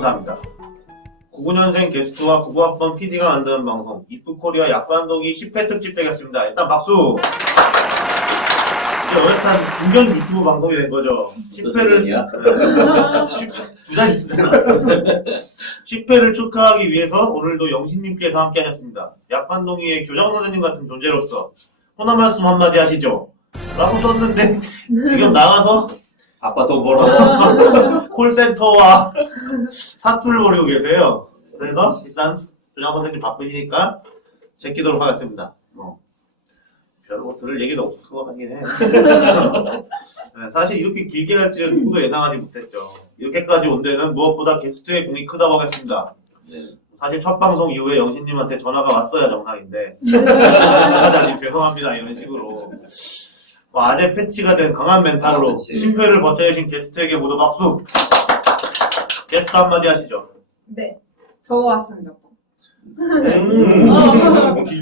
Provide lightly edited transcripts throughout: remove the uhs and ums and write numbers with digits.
감사합니다. 99년생 게스트와 99학번 PD가 만드는 방송 이프코리아 약관동이 10회 특집 되겠습니다. 일단 박수! 이제 어엿한 중견 유튜브 방송이 된 거죠. 10회를 부자지 쓰잖아. 10회를 축하하기 위해서 오늘도 영신님께서 함께 하셨습니다. 약관동이의 교장 선생님 같은 존재로서 호남 말씀 한마디 하시죠. 라고 썼는데 지금 나가서 아빠 돈 벌어. 콜센터와 사투를 벌이고 계세요. 그래서 일단 교장 선생님 바쁘시니까 제끼도록 하겠습니다. 별로 들을 얘기도 없을 것 같긴 해. 네, 사실 이렇게 길게 할지는 누구도 예상하지 못했죠. 이렇게까지 온 데는 무엇보다 게스트의 공이 크다고 하겠습니다. 네. 사실 첫 방송 이후에 영신님한테 전화가 왔어야 정상인데 사장님 죄송합니다 이런 식으로 아재 패치가 된 강한 멘탈로 10회를 버텨내신 게스트에게 모두 박수! 게스트 한마디 하시죠. 네, 저 왔습니다.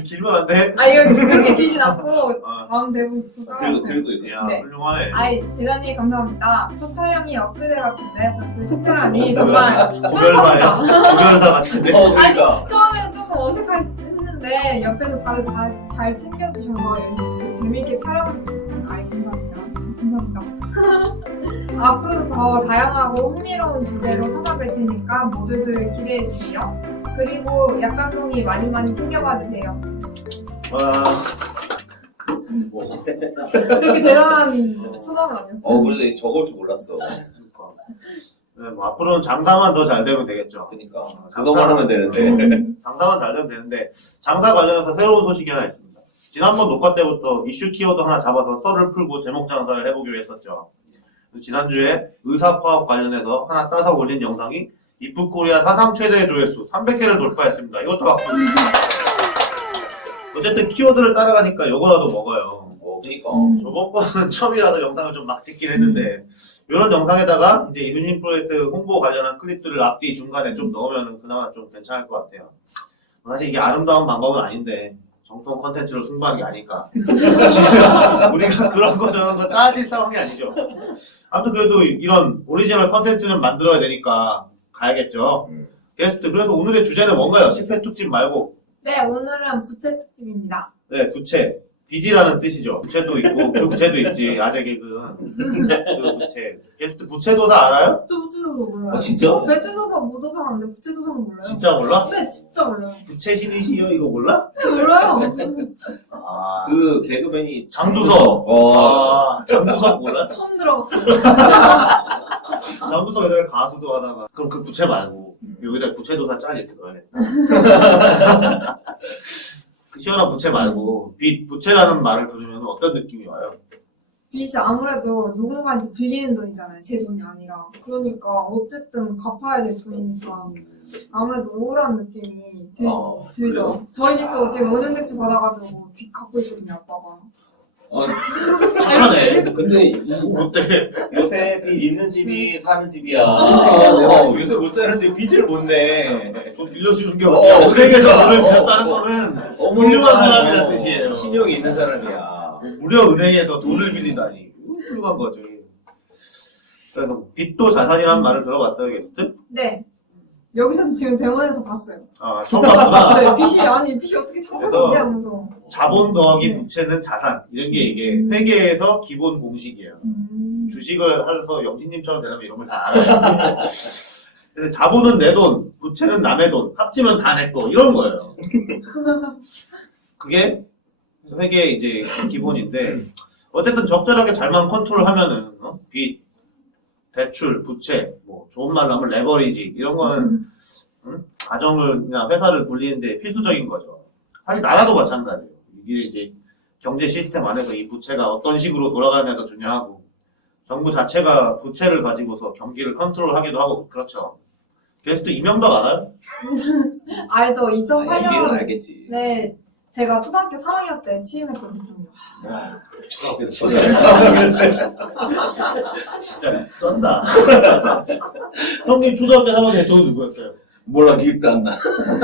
길면 안 돼? 아, 이거 그렇게 길진 않고 다음 대본 그리고 써놨어요. 이거. 야, 네. 훌륭하네. 아이, 대단히 감사합니다. 첫 촬영이 엊그제 같은데 벌써 10회라니 정말 고별사야. 뿌듯합니다. 고별사 같은데. 그러니까. 처음에는 조금 어색했는데 옆에서 다들 잘 챙겨주셔서 열심히 재밌게 촬영할 수 있었습니다. 아이, 감사합니다. 감사합니다. 앞으로도 더 다양하고 흥미로운 주제로 찾아뵐 테니까 모두들 기대해주세요. 그리고 약간동이 많이 챙겨봐 주세요. 와. 그렇게 대단한 소감은 아니었어요. 그래도 적을 줄 몰랐어. 네, 뭐 앞으로는 장사만 더 잘 되면 되겠죠. 그러니까. 그거만 하면 되는데. 장사만 잘 되면 되는데 장사 관련해서 새로운 소식이 하나 있습니다. 지난번 녹화 때부터 이슈 키워드 하나 잡아서 썰을 풀고 제목 장사를 해보기로 했었죠. 지난주에 의사파업 관련해서 하나 따서 올린 영상이 이프코리아 사상 최대 조회수 300개를 돌파했습니다. 이것도 박수. 어쨌든 키워드를 따라가니까 이거라도 먹어요. 그러니까. 저번 거는 처음이라도 영상을 좀 막 찍긴 했는데 이런 영상에다가 이제 이루진 프로젝트 홍보 관련한 클립들을 앞뒤 중간에 좀 넣으면 그나마 좀 괜찮을 것 같아요. 사실 이게 아름다운 방법은 아닌데 정통 컨텐츠로 승부하는 게 아닐까. 지금 우리가 그런 거 저런 거 따질 상황이 아니죠. 아무튼 그래도 이런 오리지널 컨텐츠는 만들어야 되니까 가야겠죠. 게스트, 그래서 오늘의 주제는 뭔가요? 10회 특집 말고. 네, 오늘은 부채 특집입니다. 네, 부채. 빚이라는 뜻이죠. 부채도 있고 그 부채도 있지. 아재 개그. 그 부채. 게스트 부채도사 알아요? 저 부채도사 몰라요. 진짜? 배추도사, 무도사 아는데 부채도사는 몰라요. 진짜 몰라? 네, 진짜 몰라요. 부채 신이시여 이거 몰라? 네, 몰라요. 아, 그 개그맨이 장두석. 아, 장두석 몰라? 처음 들어봤어요. 장두석 예전에 가수도 하다가 그럼 그 부채 말고 여기다 부채도사 짤 이렇게 넣어야겠다. 그 시원한 부채 말고 빚, 부채라는 말을 들으면 어떤 느낌이 와요? 빚이 아무래도 누군가한테 빌리는 돈이잖아요. 제 돈이 아니라. 그러니까 어쨌든 갚아야 될 돈이니까 아무래도 우울한 느낌이 들죠. 그래요? 저희 집도 지금 은행 대출 받아가지고 빚 갚고 있거든요, 아빠가. 착하네. 근데 어때? 요새 빚 있는 집이 사는 집이야. 아, 요새 못 사는 집 빚을 못 내. 돈 빌려주는 게 어디야? 은행에서 돈을 빌렸다는 거는 훌륭한 훌륭한 사람이라는 뜻이에요. 신용이 있는 사람이야. 무려 은행에서 돈을 빌린다니. 훌륭한 거죠. 그래서 빚도 자산이라는 말을 들어봤어요, 게스트? 네. 여기서 지금 대본에서 봤어요. 아, 처음 봤구나. 네, 빚이 어떻게 자산이지 하면서. 자본 더하기 부채는 자산. 이런 게 이게 회계에서 기본 공식이에요. 주식을 해서 영신님처럼 되려면 이런 걸 다 알아요. 근데 자본은 내 돈, 부채는 남의 돈, 합치면 다 내 거, 이런 거예요. 그게 회계의 이제 기본인데, 어쨌든 적절하게 잘만 컨트롤하면은, 빚, 대출, 부채, 뭐, 좋은 말로 하면 레버리지, 이런 거는, 가정을, 그냥 회사를 굴리는데 필수적인 거죠. 사실 나라도 마찬가지예요. 이게 이제 경제 시스템 안에서 이 부채가 어떤 식으로 돌아가느냐가 중요하고, 정부 자체가 부채를 가지고서 경기를 컨트롤하기도 하고, 그렇죠. 게스트 이명박 알아요? 알죠? MB는 2008년. 알겠지. 네. 제가 초등학교 4학년 때 취임했던 대통령. 진짜 쩐다. 형님 초등학교 3학년 대통령 누구였어요? 몰라, 기억도 안 나.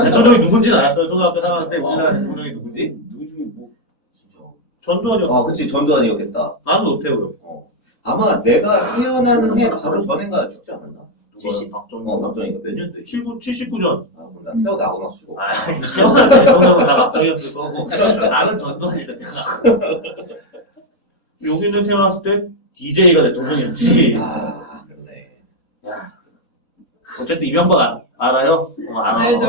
대통령이 누군지는 알았어요. 초등학교 3학년 때 우리나라 대통령이 누구지? 누구지, 뭐, 진짜. 전두환이었어. 그치, 전두환이었겠다. 나는 노태우였고. 아마 내가 태어난 해 바로 전인가 죽지 않았나? 70. 박정희. 박정희가 몇 년도에? 79년. 아, 그럼 나 태어나고 나서 죽어. 아, 태어날 때 대통령은 다 박정희였을 거고 나는 전두환일 때가. 여기는 태어났을 때 DJ가 대통령이었지. 아, 그러네. 야, 어쨌든 이명박 알아요? 알죠.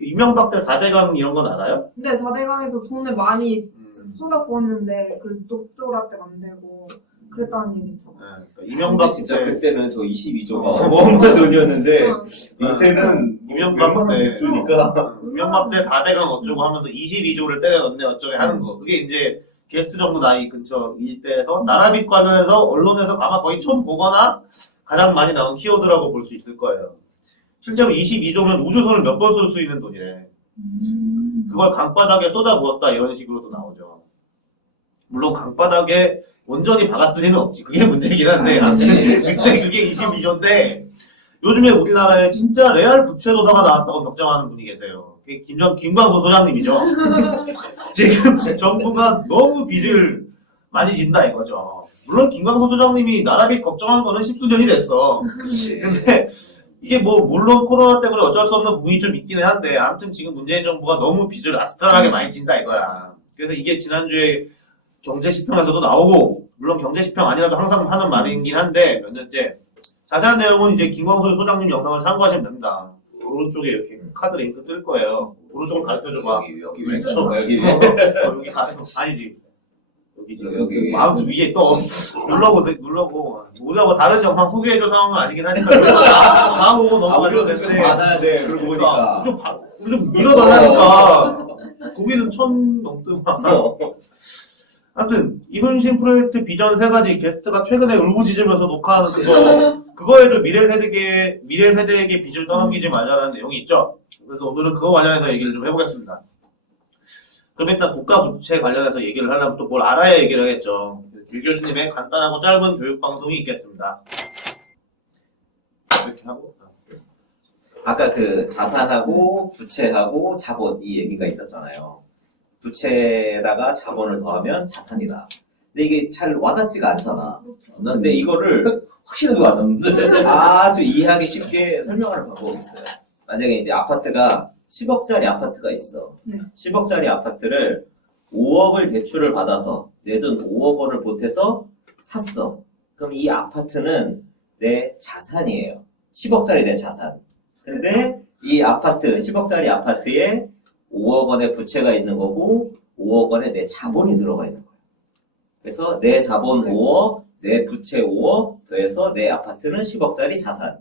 이명박 때 4대강 이런 건 알아요? 근데 4대강에서 돈을 많이 음. 쏟아부었는데 그 녹조라 때 만들고 그랬다는 얘기 들어. 네, 그러니까 이명박 이명박 진짜 때 그때는 저 22조가 어. 어마어마한 돈이었는데 어. 요새는 이명박 때 주니까 이명박 때 4대강 어쩌고 하면서 22조를 때려 넣네 어쩌고 하는 거. 그게 이제 게스트 정부 나이 근처 일대에서 나라빚 관련해서 언론에서 아마 거의 처음 보거나 가장 많이 나온 키워드라고 볼 수 있을 거예요. 실제로 22조면 우주선을 몇 번 쏠 수 있는 돈이래. 그걸 강바닥에 쏟아부었다 이런 식으로도 나오죠. 물론 강바닥에 온전히 박았을 리는 없지. 그게 문제긴 한데 아무튼 그때 그게 22조인데 요즘에 우리나라에 진짜 레알 부채도사가 나왔다고 걱정하는 분이 계세요. 그게 김광수 소장님이죠. 지금 정부가 너무 빚을 많이 진다 이거죠. 물론 김광수 소장님이 나라빚 걱정한 거는 10수년이 됐어. 그치. 근데 이게 뭐 물론 코로나 때문에 어쩔 수 없는 부분이 좀 있기는 한데 아무튼 지금 문재인 정부가 너무 빚을 아스트랄하게 많이 진다 이거야. 그래서 이게 지난주에 경제시평에서도 나오고 물론 경제시평 아니라도 항상 하는 말이긴 한데 몇 년째 자세한 내용은 이제 김광수 소장님 영상을 참고하시면 됩니다. 오른쪽에 이렇게 카드 링크 뜰 거예요. 오른쪽을 가르쳐줘봐. 여기 왼쪽. 여기 여기 가서 아니지. 여기지. 여기. 아무튼 위에 떠. 눌러고. 우리가 뭐 다른 영상 소개해줄 상황은 아니긴 하니까. 다 보고 넘어가셔도 우리가 되는데. 받아야 돼. 그러고 보니까. 우리 좀 밀어달라니까. 거기는 1000 넘더만. 하여튼, 이훈신 프로젝트 비전 3가지 게스트가 최근에 울부짖으면서 녹화하는 그거에도 미래 세대에게 빚을 떠넘기지 말자라는 내용이 있죠. 그래서 오늘은 그거 관련해서 얘기를 좀 해보겠습니다. 그럼 일단 국가 부채 관련해서 얘기를 하려면 또 뭘 알아야 얘기를 하겠죠. 유 교수님의 간단하고 짧은 교육 방송이 있겠습니다. 이렇게 하고. 아까 그 자산하고 부채하고 자본 이 얘기가 있었잖아요. 부채에다가 자본을 더하면 자산이다. 근데 이게 잘 와닿지가 않잖아. 근데 이거를 확실하게 와닿는데 아주 이해하기 쉽게 설명하는 방법이 있어요. 만약에 이제 아파트가 10억짜리 아파트가 있어. 네. 10억짜리 아파트를 5억을 대출을 받아서 내 돈 5억 원을 보태서 샀어. 그럼 이 아파트는 내 자산이에요. 10억짜리 내 자산. 근데 이 아파트, 10억짜리 아파트에 5억 원의 부채가 있는 거고 5억 원의 내 자본이 들어가 있는 거예요. 그래서 내 자본 5억, 내 부채 5억 더해서 내 아파트는 10억짜리 자산.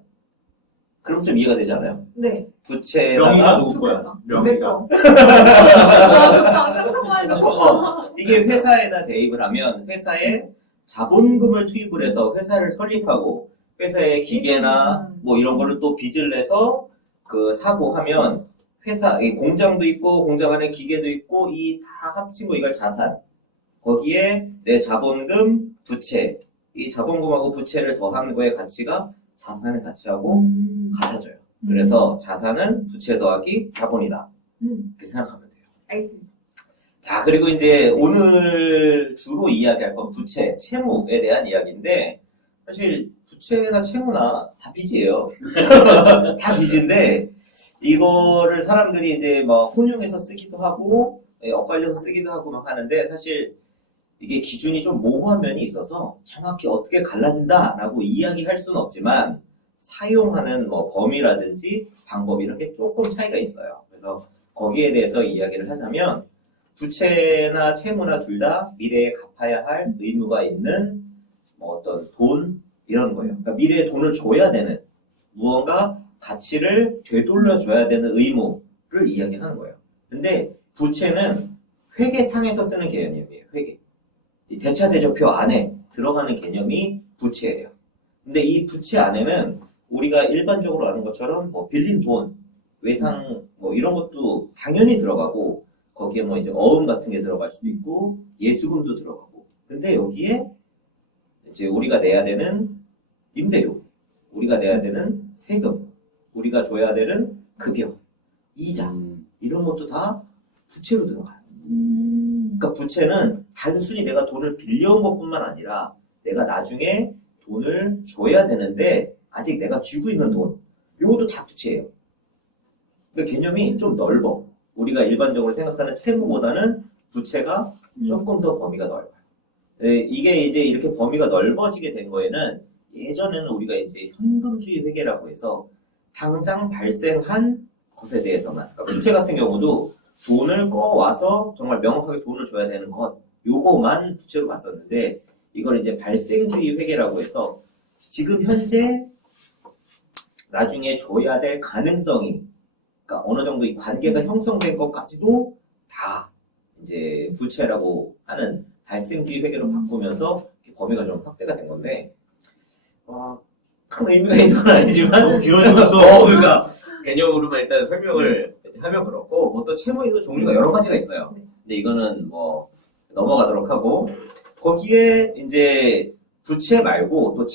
그럼 좀 이해가 되지 않아요? 네. 명의가 부채에다가 누구 거야? 좋겠다. 명의가. 아, 좋다. 상상만 해도 좋다. 이게 회사에다 대입을 하면 회사에 자본금을 투입을 해서 회사를 설립하고 회사의 기계나 뭐 이런 거를 또 빚을 내서 그 사고 하면 회사, 이 공장도 있고 공장 안에 기계도 있고 이 다 합친 거 이걸 자산. 거기에 내 자본금, 부채. 이 자본금하고 부채를 더한 거의 가치가 자산의 가치하고 같아져요. 그래서 자산은 부채 더하기 자본이다. 이렇게 생각하면 돼요. 알겠습니다. 자, 그리고 이제 오늘 주로 이야기할 건 부채, 채무에 대한 이야기인데 사실 부채나 채무나 다 빚이에요. 다 빚인데 이거를 사람들이 이제 뭐 혼용해서 쓰기도 하고 엇갈려서 쓰기도 하고 막 하는데 사실 이게 기준이 좀 모호한 면이 있어서 정확히 어떻게 갈라진다라고 이야기할 수는 없지만 사용하는 뭐 범위라든지 방법 이런 게 조금 차이가 있어요. 그래서 거기에 대해서 이야기를 하자면 부채나 채무나 둘 다 미래에 갚아야 할 의무가 있는 뭐 어떤 돈 이런 거예요. 그러니까 미래에 돈을 줘야 되는 무언가 가치를 되돌려줘야 되는 의무를 이야기하는 거예요. 근데 부채는 회계상에서 쓰는 개념이에요. 회계. 이 대차대조표 안에 들어가는 개념이 부채예요. 근데 이 부채 안에는 우리가 일반적으로 아는 것처럼 뭐 빌린 돈, 외상 뭐 이런 것도 당연히 들어가고 거기에 뭐 이제 어음 같은 게 들어갈 수도 있고 예수금도 들어가고. 근데 여기에 이제 우리가 내야 되는 임대료, 우리가 내야 되는 세금, 우리가 줘야 되는 급여, 이자 이런 것도 다 부채로 들어가요. 그러니까 부채는 단순히 내가 돈을 빌려온 것뿐만 아니라 내가 나중에 돈을 줘야 되는데 아직 내가 쥐고 있는 돈, 요것도 다 부채예요. 그러니까 개념이 좀 넓어. 우리가 일반적으로 생각하는 채무보다는 부채가 조금 더 범위가 넓어요. 네, 이게 이제 이렇게 범위가 넓어지게 된 거에는 예전에는 우리가 이제 현금주의 회계라고 해서 당장 발생한 것에 대해서만, 그러니까 부채 같은 경우도 돈을 꺼와서 정말 명확하게 돈을 줘야 되는 것, 요거만 부채로 봤었는데, 이걸 이제 발생주의 회계라고 해서 지금 현재 나중에 줘야 될 가능성이, 그러니까 어느 정도 이 관계가 형성된 것까지도 다 이제 부채라고 하는 발생주의 회계로 바꾸면서 범위가 좀 확대가 된 건데, 큰 의미가 있는 건 아니지만 너무 길어졌어. 그러니까 개념으로만 일단 설명을 이제 하면 그렇고, 뭐 또 채무에도 종류가 여러 가지가 있어요. 근데 이거는 뭐 넘어가도록 하고, 거기에 이제 부채 말고 또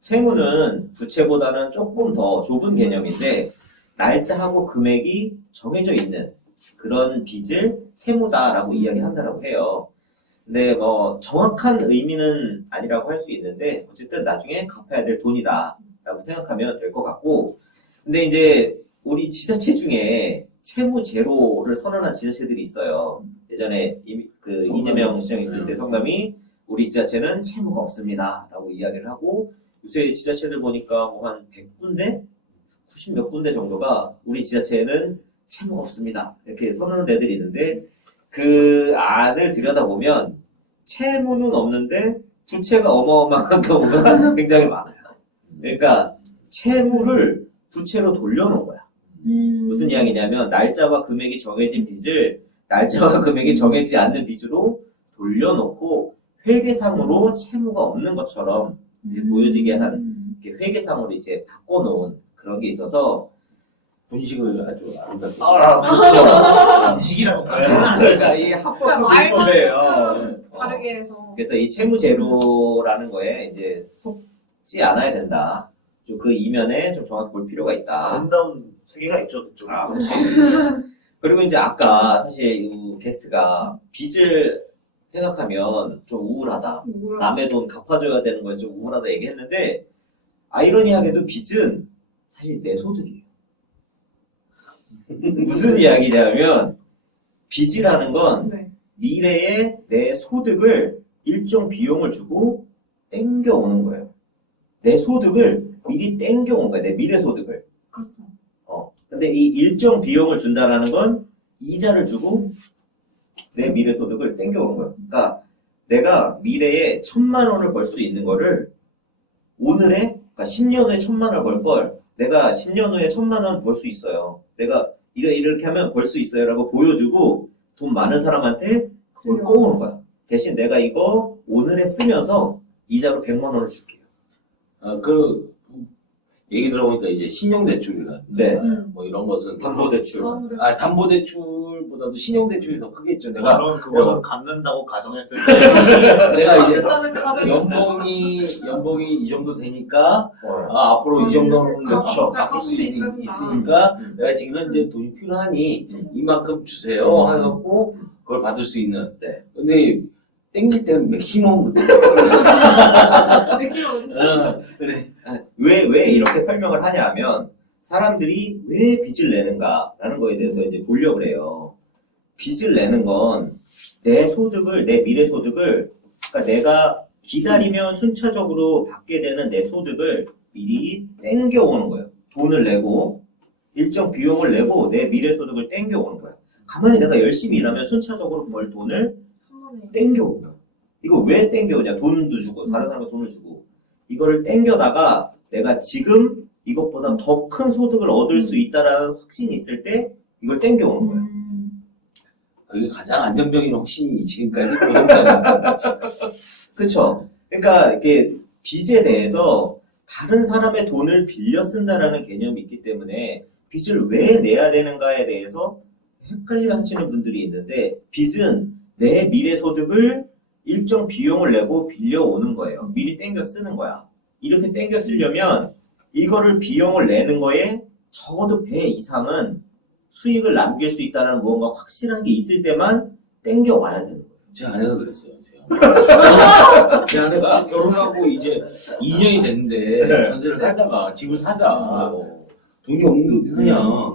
채무는 부채보다는 조금 더 좁은 개념인데, 날짜하고 금액이 정해져 있는 그런 빚을 채무다라고 이야기한다라고 해요. 근데 뭐 정확한 의미는 아니라고 할 수 있는데, 어쨌든 나중에 갚아야 될 돈이다라고 생각하면 될 것 같고, 근데 이제 우리 지자체 중에 채무 제로를 선언한 지자체들이 있어요. 예전에 이재명 시장 있을 때 성남이 우리 지자체는 채무가 없습니다라고 이야기를 하고, 요새 지자체들 보니까 뭐 한 100군데? 90 몇 군데 정도가 우리 지자체에는 채무가 없습니다, 이렇게 선언한 데들이 있는데, 그 안을 들여다보면 채무는 없는데 부채가 어마어마한 경우가 굉장히 많아요. 그러니까 채무를 부채로 돌려놓은 거야. 무슨 이야기냐면 날짜와 금액이 정해진 빚을 날짜와 금액이 정해지지 않는 빚으로 돌려놓고 회계상으로 채무가 없는 것처럼 이제 보여지게 한 이렇게 회계상으로 이제 바꿔놓은 그런 게 있어서, 분식을 아주 아름답게. 그렇죠. 식이라고까지. 그러니까 이 합법적인 건데요. 다르게 해서. 그래서 이 채무 제로라는 거에 이제 속지 않아야 된다. 좀 그 이면에 좀 정확히 볼 필요가 있다. 아름다운 세계가 있죠, 그쪽. 그렇지. 그리고 이제 아까 사실 이 게스트가 빚을 생각하면 좀 우울하다. 남의 돈 갚아줘야 되는 거에서 좀 우울하다 얘기했는데, 아이러니하게도 빚은 사실 내 소득이에요. 무슨 이야기냐면, 빚이라는 건 네. 미래에 내 소득을 일정 비용을 주고 땡겨오는 거예요. 내 소득을 미리 땡겨온 거야. 내 미래 소득을. 그렇죠. 근데 이 일정 비용을 준다라는 건 이자를 주고 내 미래 소득을 땡겨오는 거예요. 그러니까 내가 미래에 1,000만 원을 벌 수 있는 거를 오늘에, 그러니까 10년 후에 1,000만 원을 벌 걸 내가 10년 후에 1,000만 원 벌 수 있어요. 내가 이렇게 하면 벌 수 있어요 라고 보여주고 돈 많은 사람한테 그걸 꼬우는 거야. 대신 내가 이거 오늘에 쓰면서 이자로 100만 원을 줄게요. 그 얘기 들어보니까 이제 신용대출이나 네. 뭐 이런 것은 담보대출. 담보대출보다도 신용대출이 더 크겠죠. 내가 물론 그거는 갚는다고 가정했을 때 내가 이제 일단은 가정이 연봉이 이 정도 되니까 어. 앞으로 이 정도는 그렇죠. 갚을 수 있으니까. 있으니까 내가 지금 현재 돈이 필요하니 이만큼 주세요 해갖고 그걸 받을 수 있는. 네. 근데 땡길 때는 맥시멈으로 맥주로 그래. 왜 이렇게 설명을 하냐면, 사람들이 왜 빚을 내는가라는 거에 대해서 이제 보려고 해요. 빚을 내는 건 내 소득을, 내 미래 소득을, 그러니까 내가 기다리면 순차적으로 받게 되는 내 소득을 미리 땡겨오는 거예요. 돈을 내고, 일정 비용을 내고 내 미래 소득을 땡겨오는 거예요. 가만히 내가 열심히 일하면 순차적으로 벌 돈을 한 번에. 땡겨오는 거야. 이거 왜 땡겨오냐? 돈도 주고, 다른 사람한테 돈을 주고. 이거를 땡겨다가 내가 지금 이것보다 더 큰 소득을 얻을 수 있다라는 확신이 있을 때 이걸 땡겨오는 거예요. 그게 가장 안정적인 확신이 지금까지 보입니다. 그렇죠? 그러니까 이게 빚에 대해서 다른 사람의 돈을 빌려 쓴다라는 개념이 있기 때문에 빚을 왜 내야 되는가에 대해서 헷갈려 하시는 분들이 있는데, 빚은 내 미래 소득을 일정 비용을 내고 빌려오는 거예요. 미리 땡겨 쓰는 거야. 이렇게 땡겨 쓰려면 이거를 비용을 내는 거에 적어도 배 이상은 수익을 남길 수 있다는 무언가 확실한 게 있을 때만 땡겨 와야 되는 거예요. 제 아내가 그랬어요. 제가. 제 아내가 결혼하고 이제 2년이 됐는데 네. 전세를 살다가 집을 사자. 돈이 없는데 어떻게 하냐.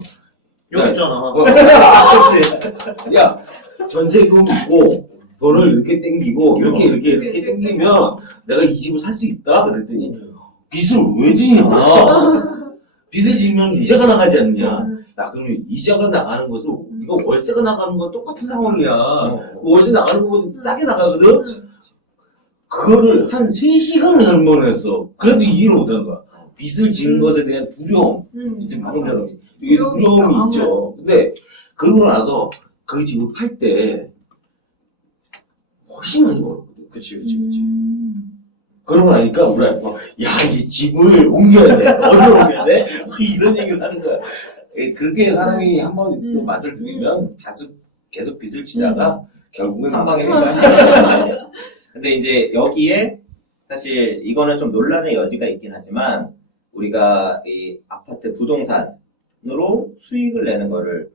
여기 있잖아. 그렇지. 야, 전세금 있고 돈을 이렇게 땡기고 이렇게 땡기면 내가 이 집을 살 수 있다. 그랬더니 빚을 왜 지냐? 빚을 지면 이자가 나가지 않느냐? 야, 그러면 이자가 나가는 것은 이거 월세가 나가는 건 똑같은 상황이야. 월세 나가는 것보다 싸게 나가거든? 그거를 한 3시간을 설명을 했어. 그래도 이해를 못하는 거야. 빚을 지는 것에 대한 두려움. 이제 방금 전에 이게 두려움이 있죠. 근데 그러고 나서 그 집을 팔 때 훨씬 많이 벌었거든. 그치. 그러고 나니까 우리 아빠, 야, 이 집을 옮겨야 돼. 어디로 옮겨야 돼? 뭐 이런 얘기를 하는 거야. 그렇게 사람이 한번 또 맛을 들이면 계속 빚을 지다가 결국은 한 방에 그러니까. 근데 이제 여기에 사실 이거는 좀 논란의 여지가 있긴 하지만 우리가 이 아파트 부동산으로 수익을 내는 거를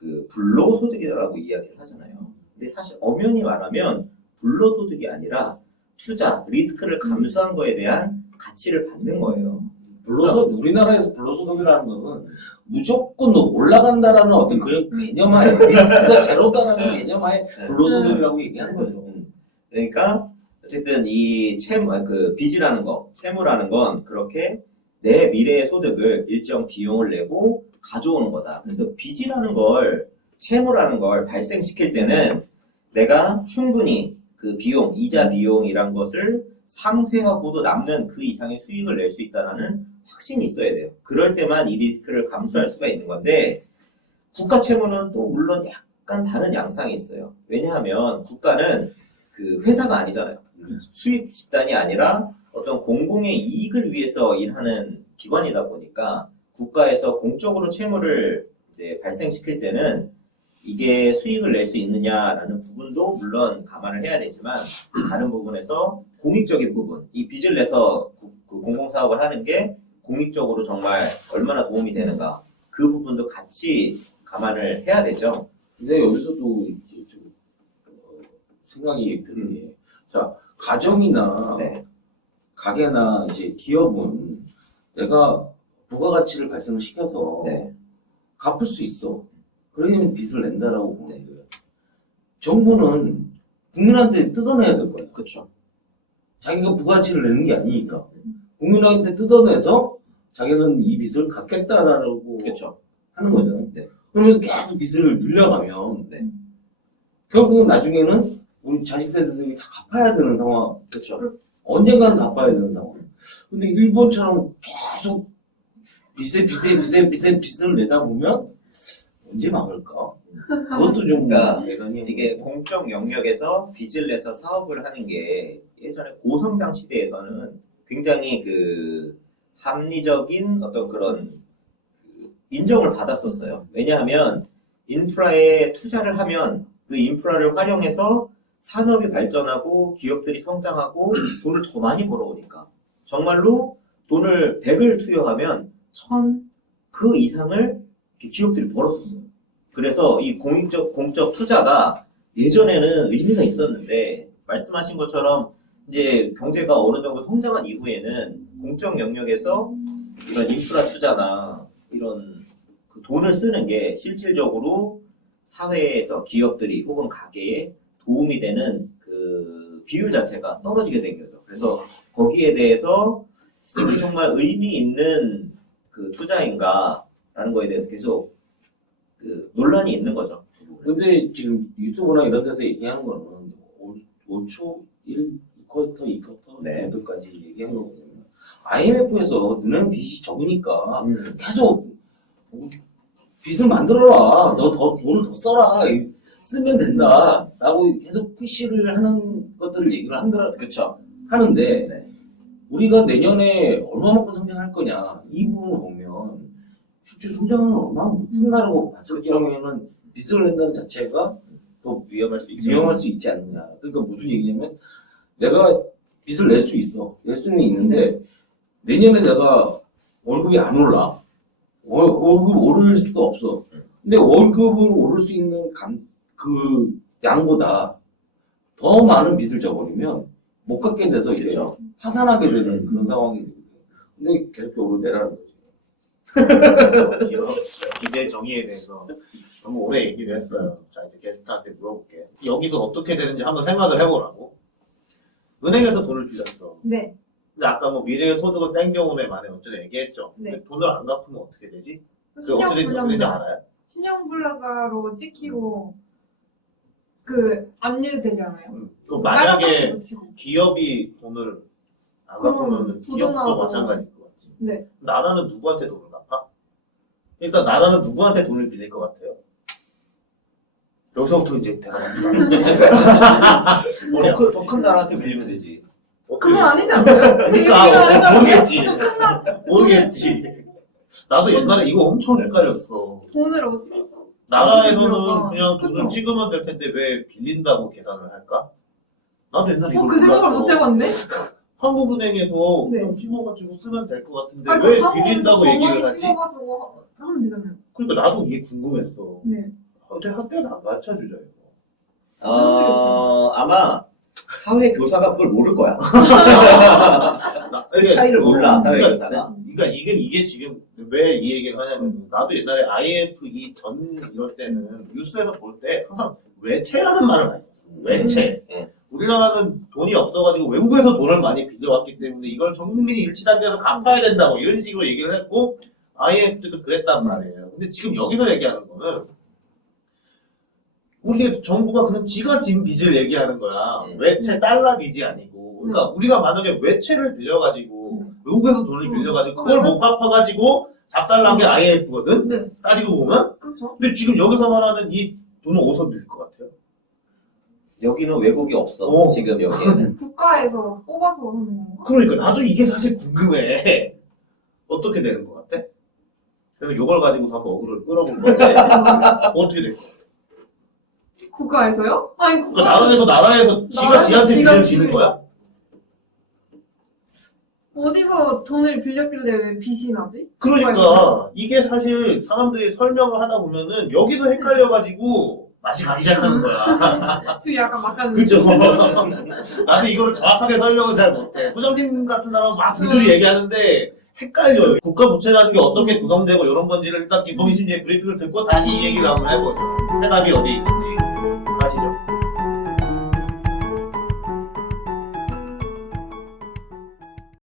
그 불로소득이라고 이야기를 하잖아요. 근데 사실 엄연히 말하면 불로소득이 아니라 투자, 리스크를 감수한 거에 대한 가치를 받는 거예요. 우리나라에서 불로소득이라는 것은 무조건 올라간다라는 어떤 그런 개념하에 리스크가 제로다라는 개념하에 불로소득이라고 얘기하는 거죠. 그러니까 어쨌든 이 빚이라는 거, 채무라는 건 그렇게 내 미래의 소득을 일정 비용을 내고 가져오는 거다. 그래서 빚이라는 걸, 채무라는 걸 발생시킬 때는 내가 충분히 그 비용, 이자 비용이란 것을 상쇄하고도 남는 그 이상의 수익을 낼 수 있다는 확신이 있어야 돼요. 그럴 때만 이 리스크를 감수할 수가 있는 건데 국가 채무는 또 물론 약간 다른 양상이 있어요. 왜냐하면 국가는 그 회사가 아니잖아요. 수익 집단이 아니라 어떤 공공의 이익을 위해서 일하는 기관이다 보니까 국가에서 공적으로 채무를 이제 발생시킬 때는 이게 수익을 낼 수 있느냐라는 부분도 물론 감안을 해야 되지만 다른 부분에서 공익적인 부분, 이 빚을 내서 그 공공사업을 하는 게 공익적으로 정말 얼마나 도움이 되는가 그 부분도 같이 감안을 해야 되죠. 근데 여기서도 이제 좀 생각이 드는 게, 자, 가정이나 네. 가게나 이제 기업은 내가 부가가치를 발생을 시켜서 네. 갚을 수 있어. 그러면 빚을 낸다라고 보는데, 정부는 국민한테 뜯어내야 될 거야. 그렇죠. 자기가 부가가치를 내는 게 아니니까. 국민한테 뜯어내서 자기는 이 빚을 갚겠다라고 그렇죠. 하는 거잖아요. 네. 그러면서 계속 빚을 늘려가면, 네. 결국은 나중에는 우리 자식 세대들이 다 갚아야 되는 상황. 그렇죠. 언젠가는 갚아야 되는 상황. 근데 일본처럼 계속 빚을 내다 보면 언제 막을까? 그것도 좀 그러니까 애간이 이게 공적 영역에서 빚을 내서 사업을 하는 게 예전에 고성장 시대에서는 굉장히 그 합리적인 어떤 그런 그 인정을 받았었어요. 왜냐하면 인프라에 투자를 하면 그 인프라를 활용해서 산업이 발전하고 기업들이 성장하고 돈을 더 많이 벌어오니까 정말로 돈을 100을 투여하면 1000 그 이상을 기업들이 벌었었어요. 그래서 이 공적 투자가 예전에는 의미가 있었는데 말씀하신 것처럼 이제 경제가 어느 정도 성장한 이후에는 공적 영역에서 이런 인프라 투자나 이런 그 돈을 쓰는 게 실질적으로 사회에서 기업들이 혹은 가게에 도움이 되는 그 비율 자체가 떨어지게 된 거죠. 그래서 거기에 대해서 이게 정말 의미 있는 그 투자인가라는 거에 대해서 계속 그 논란이 있는 거죠. 근데 지금 유튜브나 이런 데서 얘기하는 거는 5초, 1쿼터, 2쿼터 네. 정도까지 얘기하는 거거든요. IMF에서 너는 빚이 적으니까 계속 빚을 만들어라. 너 돈을 더 써라. 쓰면 된다. 라고 계속 푸시를 하는 것들을 얘기를 그렇죠. 하는데 네. 우리가 내년에 얼마만큼 성장할 거냐 이 부분을 보면 실제 성장은 얼마나 못한다고 봤을 경우에는 빚을 낸다는 자체가 또 위험할 수 있죠. 위험할 수 있지 않느냐. 그러니까 무슨 얘기냐면 내가 빚을 낼 수 있어. 낼 수는 있는데 내년에 내가 월급이 안 올라. 월급 오를 수가 없어. 근데 월급을 오를 수 있는 그 양보다 더 많은 빚을 져버리면 못 갚게 돼서 이제 그렇죠. 파산하게 되는 그런 상황이 됩니다. 근데 계속적으로 내라는 거죠. 기업 기재 정의에 대해서 너무 오래 얘기를 했어요. 자, 이제 게스트한테 물어볼게. 여기서 어떻게 되는지 한번 생각을 해보라고. 은행에서 돈을 빌렸어. 네. 근데 아까 뭐 미래의 소득을 뗀 경우에 만에 어쩌다 얘기했죠. 네. 근데 돈을 안 갚으면 어떻게 되지? 그 신용 어떻게 되는지 불량자. 알아요? 신용 불량자로 찍히고 그 압류되지 않아요? 그 빨갛게 만약에 붙이고. 기업이 돈을 안 그럼 갚으면 기업도 부도나고. 마찬가지일 것 같지. 네. 나라는 누구한테 돈을 갚아? 일단 나라는 누구한테 돈을 빌릴 것 같아요? 여기서부터 이제 대화가 더 큰 나라한테 빌리면 되지. 그건 아니지 않나요? 그러니까 모르겠지. 큰 모르겠지. 나도 옛날에 이거 엄청 헷갈렸어. 돈을 어떻게 나라에서는 빌려가? 그냥 돈을 그쵸? 찍으면 될 텐데 왜 빌린다고 계산을 할까? 나도 옛날에 이거 그 생각을 못 해봤네? 한국은행에서 네. 그냥 찍어가지고 쓰면 될 것 같은데 아니, 왜 한국에서 빌린다고 얘기를 전화기 하지? 찍어가지고 하면 되잖아요. 그러니까 나도 이게 궁금했어. 네. 근데 학교에서 안 가르쳐주죠 이거. 아마 사회 교사가 그걸 모를 거야. 그 이게- 차이를 몰라, 사회 그러니까 교사가. 그러니까 이게 지금 왜 이 얘기를 하냐면 나도 옛날에 IF 전 이럴 때는 뉴스에서 볼 때 항상 외채라는 말을 많이 썼어. 외채. 우리나라는 돈이 없어가지고 외국에서 돈을 많이 빌려왔기 때문에 이걸 전 국민이 일치단계에서 갚아야 된다고 이런 식으로 얘기를 했고 IF 때도 그랬단 말이에요. 근데 지금 여기서 얘기하는 거는 우리 정부가 그냥 지가 진 빚을 얘기하는 거야. 외채 달러 빚이 아니고. 그러니까 우리가 만약에 외채를 빌려가지고 외국에서 돈을 빌려가지고 그걸 못 갚아가지고 작살난 게 IMF거든? 네. 따지고 보면? 그렇죠. 근데 지금 여기서 말하는 이 돈은 어디서 빌릴 것 같아요? 여기는 외국이 없어. 어. 지금 여기에는. 국가에서 뽑아서 하는 건가? 그러니까 나도 이게 사실 궁금해. 어떻게 되는 것 같아? 그래서 이걸 가지고 한번 어그를 끌어본 건데 어떻게 될 것 같아? 국가에서요? 아니 그러니까 나라에서 지가 나라에서 지한테 지가 빚을 지는 지는 거야? 어디서 돈을 빌렸길래 왜 빚이 나지? 그러니까 이게 사실 사람들이 설명을 하다 보면은 여기서 헷갈려가지고 맛이 가기 시작하는 거야. 지금 약간 막간 그죠? 나도 이거를 정확하게 설명은 잘 못해. 소장님 같은 사람은 막 줄줄이 얘기하는데 헷갈려요. 국가 부채라는 게 어떻게 구성되고 이런 건지를 일단 기본 심리의 브리핑을 듣고 다시 이 얘기를 한번 해보죠. 해답이 어디 있는지.